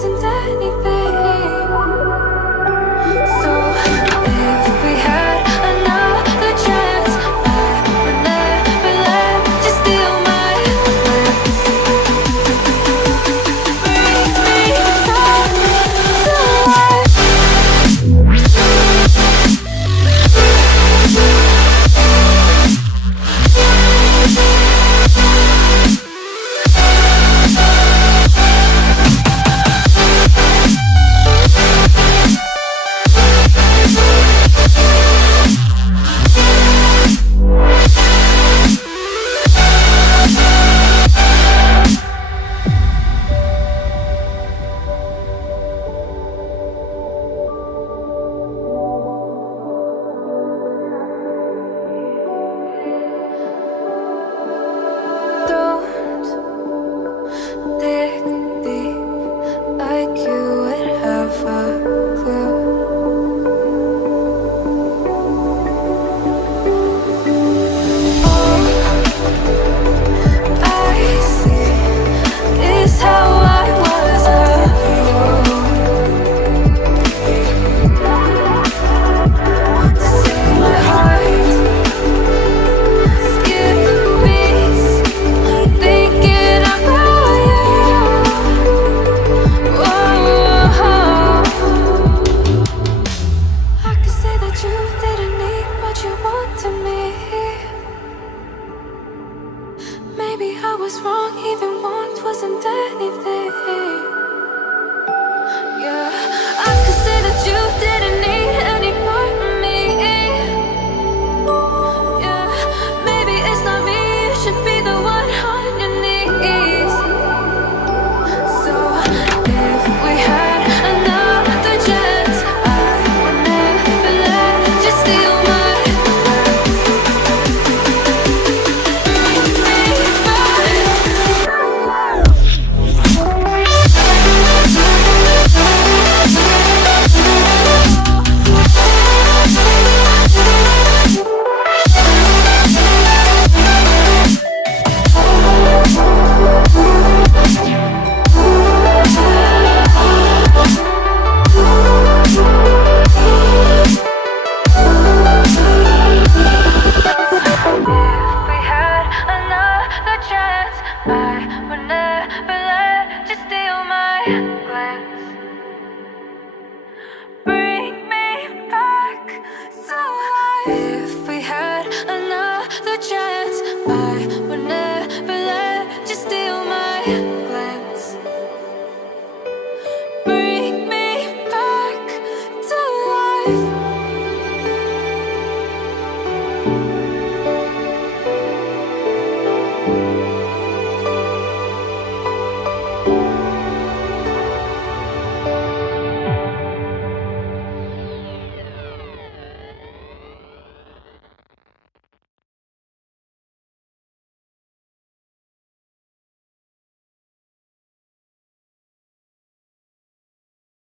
wasn't anything. So if we had another chance, I would never let you steal my glance. Bring me back to life. Don't dig deep like you would have a clue. All I see is how I was a fool to save my heart. Skip beats, thinking about you. Whoa. I could say that you didn't need what you wanted me. Maybe I was wrong, even want wasn't anything. Yeah, I could say that you didn't need any part of me. Yeah, maybe it's not me, you should be the one on your knees. So if we had another chance, I would never let you steal my glance. Bring me back. If we had another chance, I would never let you steal my glance. Bring me back to life. If we had another chance, I would never let you steal my